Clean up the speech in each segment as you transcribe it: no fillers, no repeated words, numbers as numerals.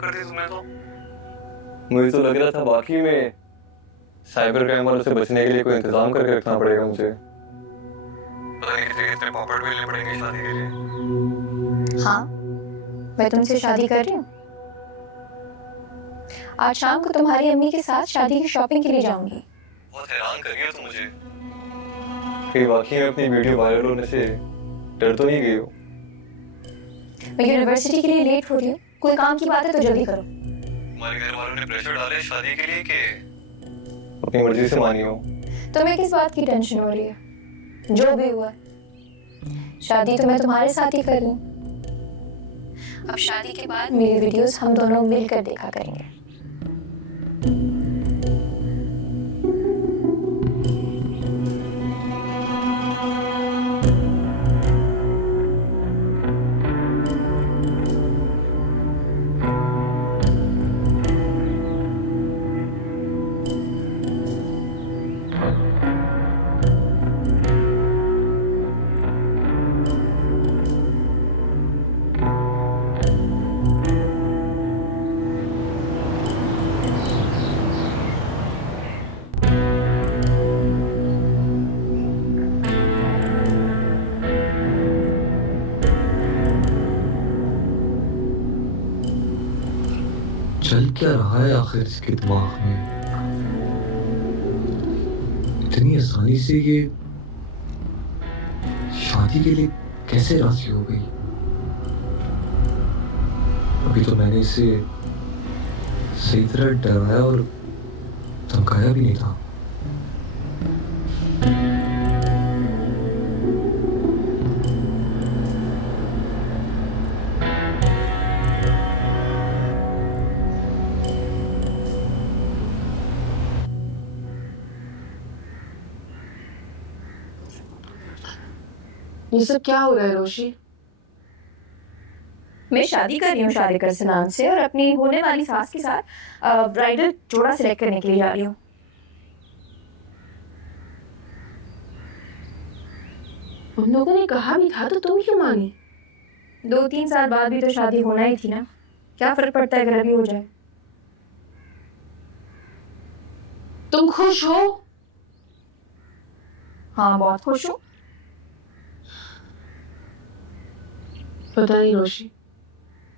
करती तुम्हें तो। मुझे तो लग रहा था बाकी में साइबर क्राइम वालों से बचने के लिए कोई इंतजाम करके रखना पड़ेगा मुझे। पता नहीं कितने कितने पॉपट मिलने पड़ेंगे शादी के लिए। हाँ, मैं तुमसे शादी कर रही हूँ। आज शाम को तुम्हारी अम्मी के साथ शादी की शॉपिंग के लिए जाऊंगी। बहुत हैरान कर रही हो तुम मुझे। कहीं वाकई में अपनी वीडियो वायरल होने से डर तो नहीं गई हो? मैं यूनिवर्सिटी के लिए लेट हो रही हूँ, कोई काम की बात है तो जल्दी करो। तुम्हारे घर वालों ने प्रेशर डाला है शादी के लिए कि अपनी मर्जी से मानी हो? तुम्हें किस बात की टेंशन हो रही है? जो भी हुआ, शादी तो मैं तुम्हारे साथ ही कर रही हूँ। अब शादी के बाद मेरी वीडियोस हम दोनों मिलकर देखा करेंगे। चल क्या रहा है आखिर इसके दिमाग में? इतनी आसानी से ये शादी के लिए कैसे राजी हो गई? अभी तो मैंने इसे सही तरह डराया और धमकाया भी नहीं था। ये सब क्या हो रहा है रोशी? मैं शादी कर रही हूँ शादिकर सनान से और अपनी होने वाली सास के साथ ब्राइडल जोड़ा सिलेक्ट करने के लिए जा रही हूँ। उन लोगों ने कहा भी था तो तुम क्यों मानी? 2-3 साल बाद भी तो शादी होना ही थी ना, क्या फर्क पड़ता है अगर अभी हो जाए। तुम खुश हो? हाँ, बहुत खुश हूँ। पता नहीं रोशी,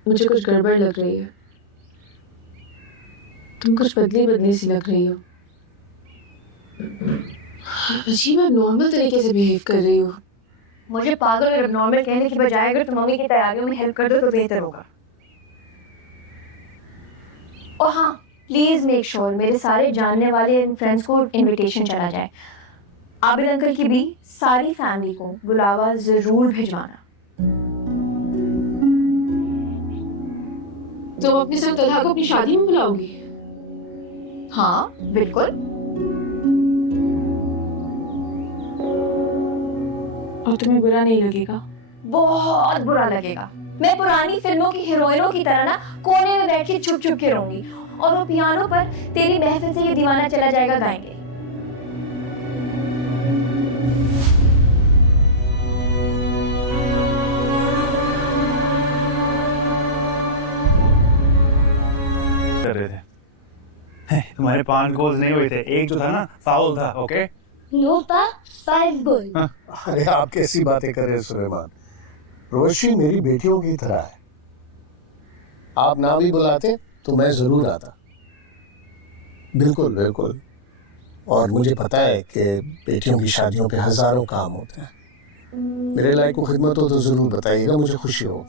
मुझे कुछ गड़बड़ लग रही है। तुम कुछ बदली बदली सी लग रही हो। अजीब नॉर्मल तरीके से बिहेव कर रही हो। मुझे पागल और नॉर्मल कहने की बजाय अगर तुम मम्मी की तैयारियों में हेल्प कर दो तो बेहतर होगा। और हाँ, प्लीज मेक श्योर मेरे सारे जानने वाले फ्रेंड्स को इनविटेशन चला जाए। आबिद अंकल की भी सारी फैमिली को बुलावा जरूर भिजवाना। तुम अपने सब तलहा को अपनी शादी में बुलाओगी? हाँ, बिल्कुल। और तुम्हें बुरा नहीं लगेगा? बहुत बुरा लगेगा। मैं पुरानी फिल्मों की हीरोइनों की तरह ना कोने में बैठ के छुप छुप के रहूंगी और वो पियानो पर तेरी महफिल से ये दीवाना चला जाएगा गाएंगे। कर रहे थे। तुम्हारे 5 गोल्स नहीं हुए थे, एक जो था ना फाउल था। ओके नो पा 5 गोल। अरे आप कैसी बातें कर रहे हैं सुलेमान? रोशी मेरी बेटियों की तरह है। आप ना भी बुलाते तो मैं जरूर आता। बिल्कुल बिल्कुल। और मुझे पता है कि बेटियों की शादियों पे हजारों काम होते हैं। मेरे लायक को खिदमत हो तो जरूर बताइएगा, मुझे खुशी हो।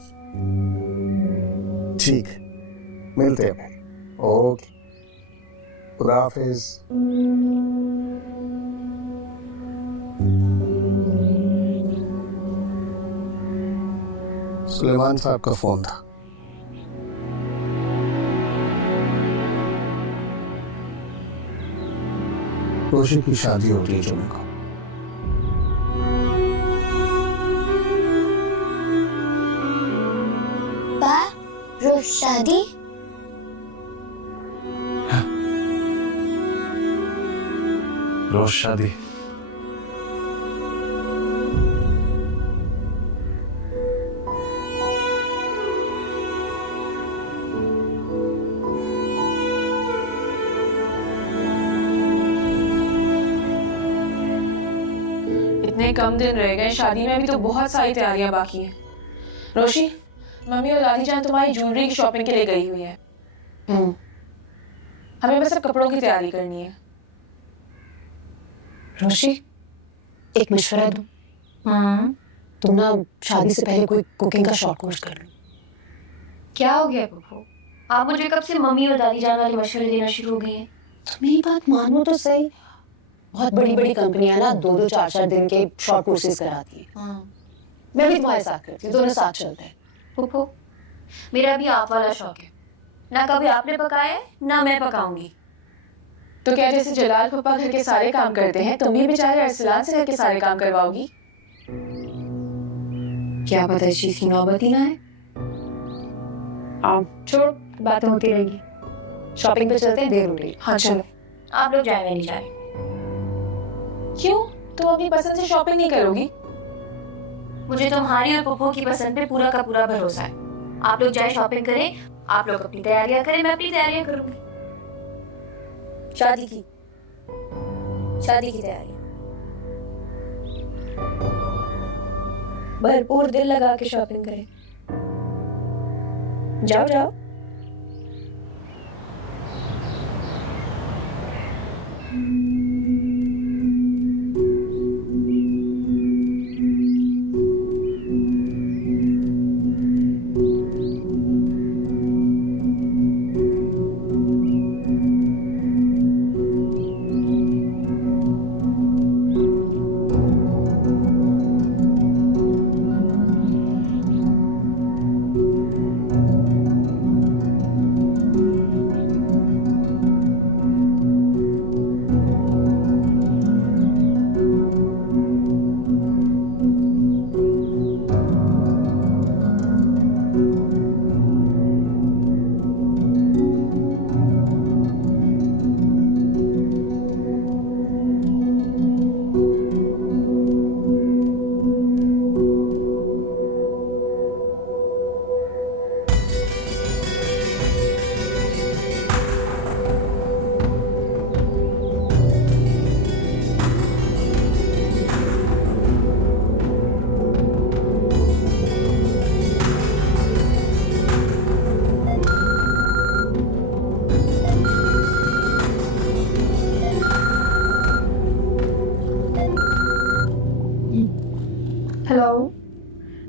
ठीक, मिलते हैं भाई। ओके, खुदा हाफिज। सुलेमान साहब का फोन था। रोशी की शादी हो रही है जुम्मे को। पा, रोज शादी? रोज शादी? कितने कम दिन रह गए शादी में, अभी तो बहुत सारी तैयारियां बाकी हैं। रोशी, मम्मी और दादी जान तुम्हारी ज्वेलरी की शॉपिंग के लिए गई हुई है। हमें बस अब कपड़ों की तैयारी करनी है। रोशी, एक मशवरा दूं? तुम ना शादी से पहले कोई कुकिंग का शॉर्ट कोर्स कर लो। क्या हो गया पप्पू? आप मुझे कब से मम्मी और दादी जान वाले मशवरे देना शुरू हो गए हैं? मेरी बात मानो तो सही। बहुत बड़ी बड़ी कंपनियां ना 2-2, 4-4 दिन के शॉर्ट कोर्सेज कराती हैं। मैं भी तुम्हारे साथ करती हूँ, दोनों साथ चलते हैं। पप्पू, मेरा भी आप वाला शौक है। ना कभी आपने पकाया है, ना मैं पकाऊंगी। तो क्या जैसे जलाल पापा घर के सारे काम करते हैं, तुम भी बेचारे अरसलान से घर के सारे काम करवाओगी? क्या पता इस चीज की नौबत ही ना है। छोड़, बातें होती रहेगी। शॉपिंग पे चलते हैं, देर हो रही। हाँ चलो। आप लोग जाए, मैं नहीं जा रही। क्यों? तुम अपनी पसंद से शॉपिंग नहीं करोगी? मुझे तुम्हारी और पप्पू की पसंद पे पूरा का पूरा भरोसा है। आप लोग जाए शॉपिंग करें, आप लोग अपनी तैयारियां करें, मैं अपनी तैयारियां करूंगी। शादी की तैयारी भरपूर दिल लगा के शॉपिंग करें। जाओ जाओ।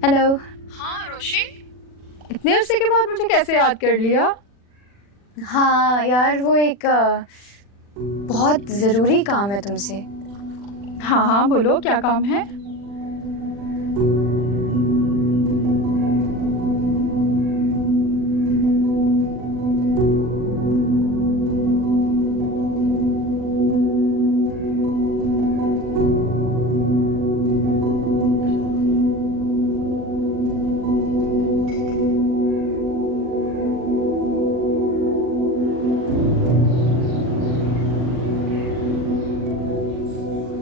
हेलो। हाँ रोशी, इतने अरसे के बाद मुझे कैसे याद कर लिया? हाँ यार, वो एक बहुत जरूरी काम है तुमसे। हाँ हाँ बोलो, क्या काम है?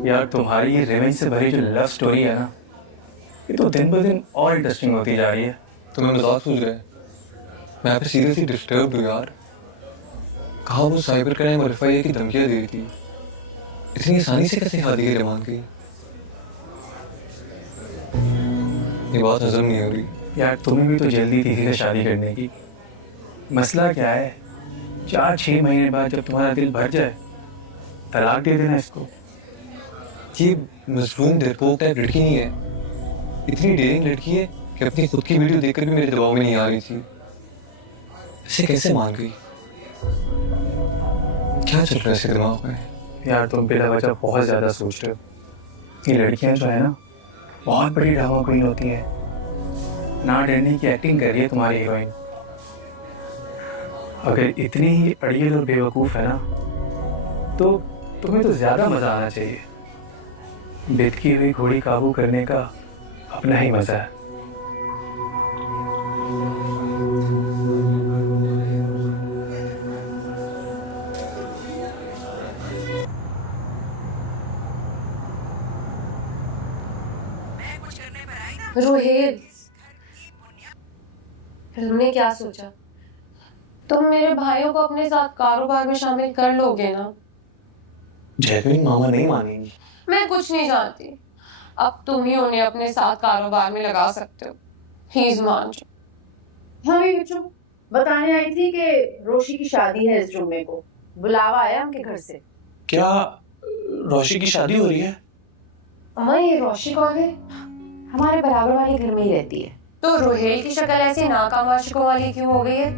यार तुम्हारी ये रेवेंज से भरी जो लव स्टोरी है ना, ये तो दिन ब दिन और इंटरेस्टिंग होती जा रही है। तुम्हें मजाक सूझ रहा है? मैं यहाँ पे सीरियसली डिस्टर्ब हूँ यार। कहा वो साइबर क्राइम और एफआईआर की धमकियाँ दे रही थी, इतनी आसानी से कैसे शादी के मान गई? ये बात हजम नहीं हो रही। यार तुम्हें भी तो जल्दी थी से शादी करने की। मसला क्या है, 4-6 महीने बाद जब तुम्हारा दिल भर जाए, तलाक दे देना इसको। ये मजलूम डरपोक टाइप लड़की नहीं है, इतनी डेयरिंग लड़की है कि अपनी खुद की वीडियो देखकर भी मेरे दबाव में नहीं आ रही थी। ऐसे कैसे मान गई? क्या चल रहा है इसके दिमाग में? यार तुम बिना वजह बहुत ज़्यादा सोच रहे हो। ये लड़कियां जो है ना, बहुत बड़ी ड्रामा क्वीन होती हैं। ना डरने की एक्टिंग कर रही है तुम्हारी हीरोइन। अगर इतनी ही अड़ियल और बेवकूफ़ है ना, तो तुम्हें तो ज़्यादा मज़ा आना चाहिए। बितकी हुई घोड़ी काबू करने का अपना ही मज़ा है। रोहेल, तुमने क्या सोचा? तुम मेरे भाइयों को अपने साथ कारोबार में शामिल कर लोगे ना? जैकलिन मामा नहीं मानेंगी। मैं कुछ नहीं जानती। अब तुम ही उन्हें अपने साथ कारोबार में लगा सकते हो। ही इज मांझ। हाँ भी बच्चों बताने आई थी कि रोशी की शादी है इस जुम्मे को, बुलावा आया उनके घर से। क्या रोशी की शादी हो रही है? अम्मा ये रोशी कौन है? हमारे बराबर वाले घर में ही रहती है। तो रोहेल की शक्ल ऐसी नाकाम आशिकों वाली क्यों हो गई है?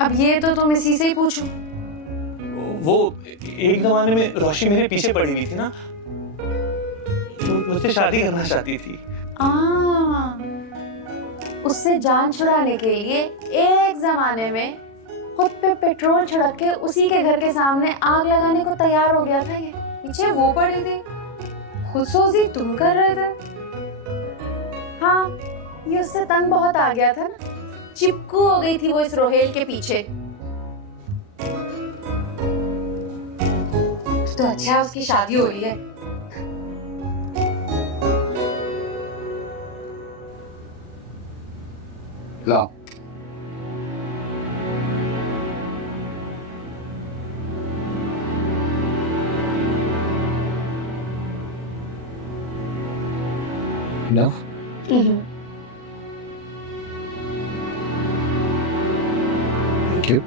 अब ये तो तुम इसी से ही पूछो। वो एक जमाने में रोशी मेरे पीछे पड़ी हुई थी ना, तो मुझसे शादी करना चाहती थी। उससे जान छुड़ाने के लिए एक जमाने में खुद पे पेट्रोल छिड़क के उसी के घर के सामने आग लगाने को तैयार हो गया था ये। पीछे वो पड़ी थी, खुदसोजी तुम कर रहे थे। हाँ ये उससे तंग बहुत आ गया था ना, चिपकू हो गई थी वो इस रोहेल के पीछे। तो अच्छा उसकी शादी हो रही है। लाओ। Enough? Thank you.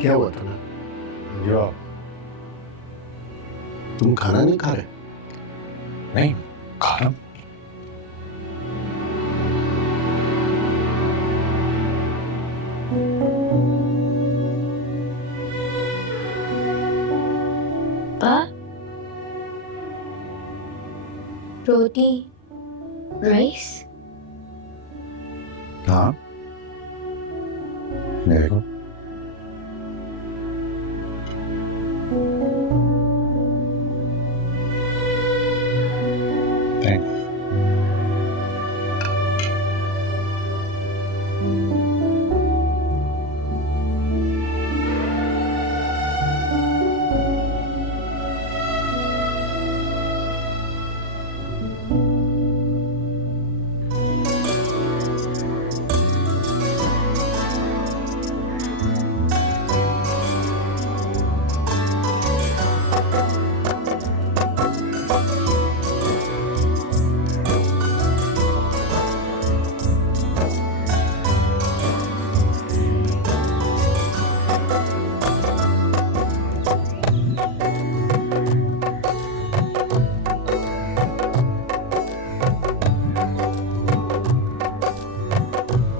क्या हुआ था ना? तुम खाना नहीं खा रहे? नहीं खा रहा हूं। रोटी राइस। हाँ देखो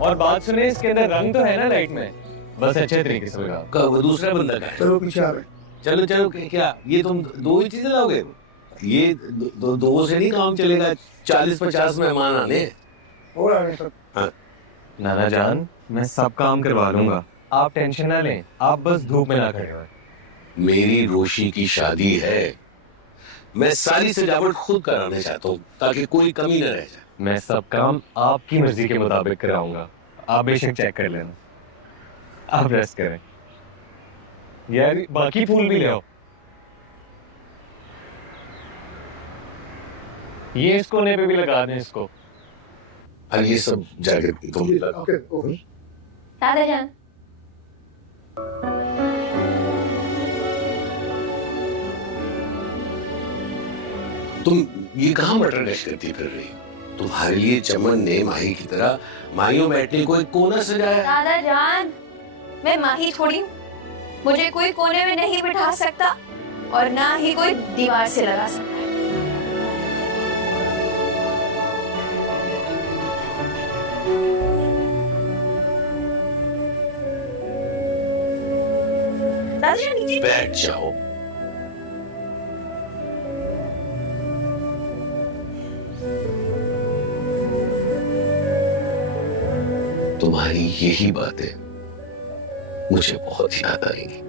और बात सुने, इसके अंदर रंग तो है ना लाइट में, बस अच्छे तरीके से लगा। वो दूसरा बंदा का है। चलो पीछे आ गए। चलो चलो क्या ये तुम दो ही चीजें लाओगे? ये दो से नहीं काम चलेगा, 40-50 मेहमान आने हैं। और आगे तक हाँ। नाना जान, मैं सब काम करवा लूंगा, आप टेंशन ना लें, आप बस धूप में ना खड़े हो। मेरी रोशी की शादी है, मैं सारी सजावट खुद कराना चाहता हूँ ताकि कोई कमी न रह जाए। मैं सब काम आपकी मर्जी के मुताबिक कराऊंगा, आप बेशक चेक कर लेना। आप रेस्ट करें यार, बाकी फूल भी ले आओ। ये इस कोने पे भी लगा दें इसको। और ये सब जाके तुम लगाओ। दादा जान तुम ये कहाँ मटर गश्त करती फिर रही? तुम्हारे लिए चमन ने माही की तरह माहियों बैठने को एक कोना सजाया। दादा जान, मैं माही थोड़ी हूँ, मुझे कोई कोने में नहीं बिठा सकता और ना ही कोई दीवार से लगा सकता है। दादा जान नीचे बैठ जाओ। तुम्हारी यही बातें मुझे बहुत याद आएंगी।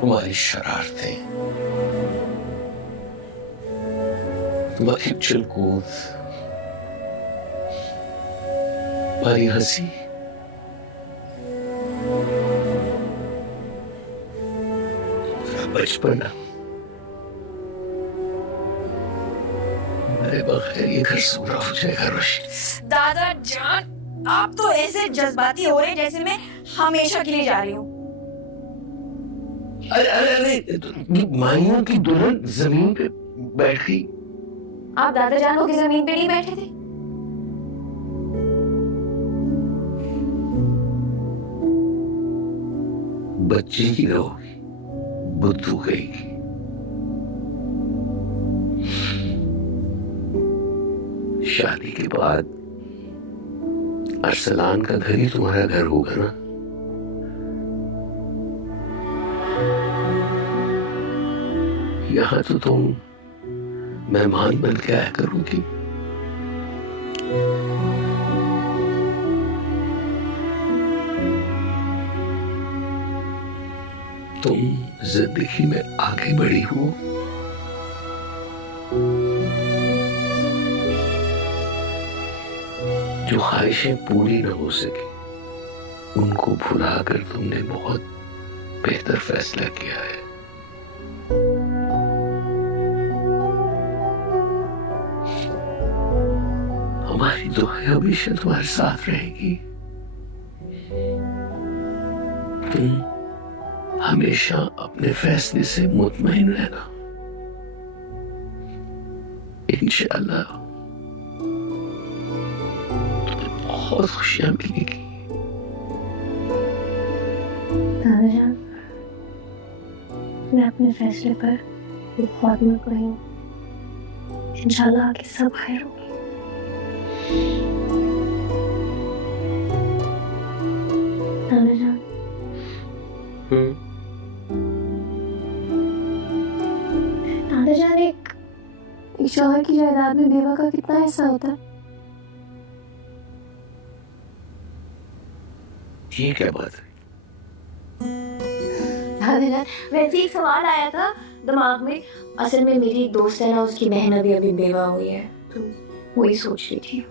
तुम्हारी शरारतें, तुम्हारी चुलकूद, तुम्हारी हंसी, बचपना। तुम्हारे बगैर ये घर सूना हो जाएगा रोशी। दादा जान, आप तो ऐसे जज्बाती हो रहे जैसे मैं हमेशा के लिए जा रही हूँ। अरे अरे अरे, माइयों की दुल्हन जमीन पे बैठ गई। आप दादा जानों की जमीन पे नहीं बैठे थे? बच्ची ही रहोगी, बुद्धू गई। शादी के बाद अरसलान का घर ही तुम्हारा घर होगा ना। यहाँ तो तुम मेहमान बन के आया करोगी। तुम जिंदगी में आगे बढ़ी हो, जो ख्वाहिशें पूरी न हो सकी उनको भुलाकर तुमने बहुत बेहतर फैसला किया है। हमारी दुआएं हमेशा तुम्हारे साथ रहेगी। तुम हमेशा अपने फैसले से मुतमईन रहना। इंशाअल्लाह तुम्हें बहुत खुशियां मिलेगी। दादा जान, मैं अपने फैसले पर बहुत मुतमईन हूँ। इंशाल्लाह आगे सब खैर होगी। दादा जान, दादा जान, एक शौहर की जायदाद में बेवा का कितना हिस्सा होता है? ये क्या बात है? दादा जान, वैसे एक सवाल आया था दिमाग में। असल में मेरी एक दोस्त है ना, उसकी बहन अभी बेवा हुई है, तो वही सोच रही थी।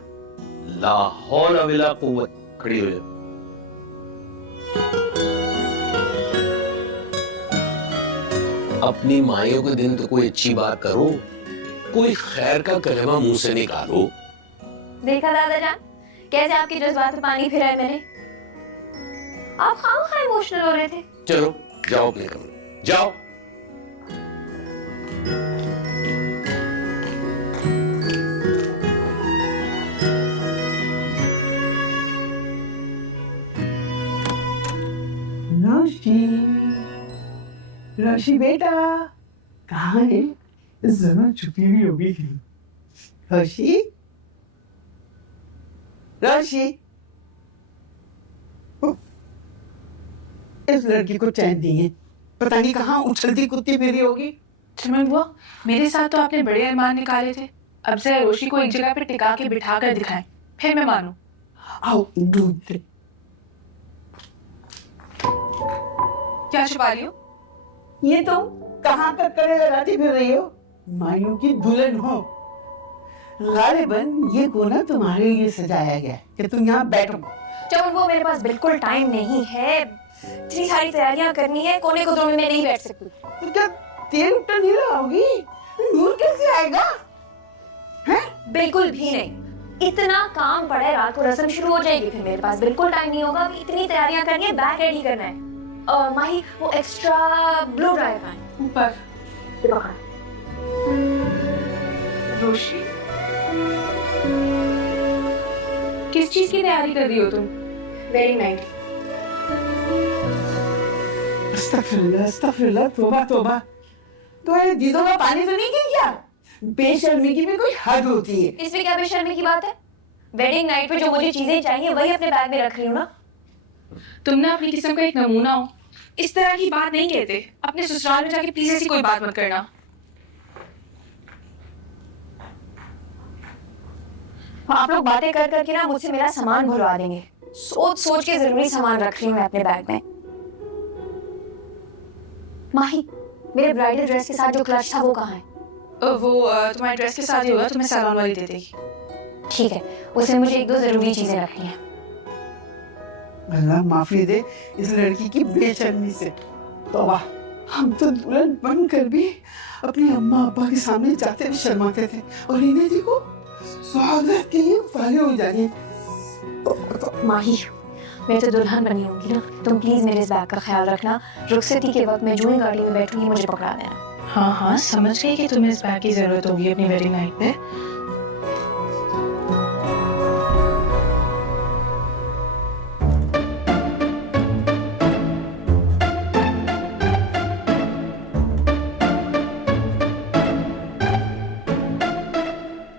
ला हौला वला कुव्वत। खड़ी हो जाओ। अपनी माइयों के दिन तो कोई अच्छी बात करो, कोई खैर का कलमा मुंह से निकालो। देखा दादा जान, कैसे आपके जज्बात में पानी फिरा है मैंने। आप खामखा इमोशनल हो रहे थे। चलो जाओ अपने कमरे जाओ। रोशी बेटा, कहाँ है? जरा छुपी हुई होगी। रोशी, रोशी, इस लड़की को चैन नहीं है, पता नहीं कहाँ उछलती कूदती फिरी होगी। चमन बुआ, मेरे साथ तो आपने बड़े अरमान निकाले थे। अब से रोशी को एक जगह पे टिका के बिठा कर दिखाएं, फिर मैं मानूं। आओ दूध दे। क्या छुपा रही हो? ये तुम कहाँ तक करे लगाती फिर रही हो? मायूं की दुल्हन हो। गालिबन ये कोना तुम्हारे लिए सजाया गया है कि तुम यहाँ बैठो। चलो वो मेरे पास बिल्कुल टाइम नहीं है, इतनी सारी तैयारियां करनी है, कोने को में नहीं बैठ सकती। तो क्या तेल उठा नहीं लगाओगी? नूर कैसे आएगा? हैं? बिल्कुल भी नहीं, इतना काम पड़ा है, रात को रस्म शुरू हो जाएगी, फिर मेरे पास बिल्कुल टाइम नहीं होगा। इतनी तैयारियां करनी है, बैग रेडी करना है। माही वो एक्स्ट्रा ब्लो ड्राई पैन ऊपर। रोशी, किस चीज की तैयारी कर रही हो तुम? Wedding night. अस्तगफिरुल्लाह, अस्तगफिरुल्लाह, तौबा तौबा। तुम्हारे दीदों का पानी तो नहीं गिर गया? बेशर्मी की भी कोई हद होती है। इसमें क्या बेशर्मी की बात है? वेडिंग नाइट पे जो मुझे चीजें चाहिए वही अपने बैग में रख रही हूँ ना। तुम ना अपनी किस्म का एक नमूना हो, इस तरह की बात नहीं कहते। अपने ससुराल में जाके प्लीज ऐसी कोई बात मत करना। आप लोग बातें कर करके ना मुझसे मेरा सामान भरवा देंगे। सोच सोच के जरूरी सामान रख रही हूँ मैं अपने बैग में। माही, मेरे ब्राइडल ड्रेस के साथ जो क्लच था वो कहाँ है? वो तुम्हारे ड्रेस के साथ ही होगा, तुम्हें सैलून वाली दे देगी। ठीक है, उसमें मुझे एक दो जरूरी चीजें रखनी है। अल्लाह माफी दे इस लड़की की बेशर्मी से। तौबा, हम तो दुल्हन बनकर भी अपने अम्मा अब्बा के सामने जाते हुए शर्माते थे, और इन्हें देखो स्वागत के लिए पाले हो जा रहे हैं। माही, मैं तो दुल्हन बनी होंगी ना, तुम प्लीज मेरे इस बैग का ख्याल रखना। रुखसती के वक्त मैं जो ही गाड़ी में बैठूंगी मुझे पकड़ा देना। हाँ हाँ, समझ गई कि तुम्हें इस बैग की जरूरत होगी अपनी वेडिंग नाइट पे।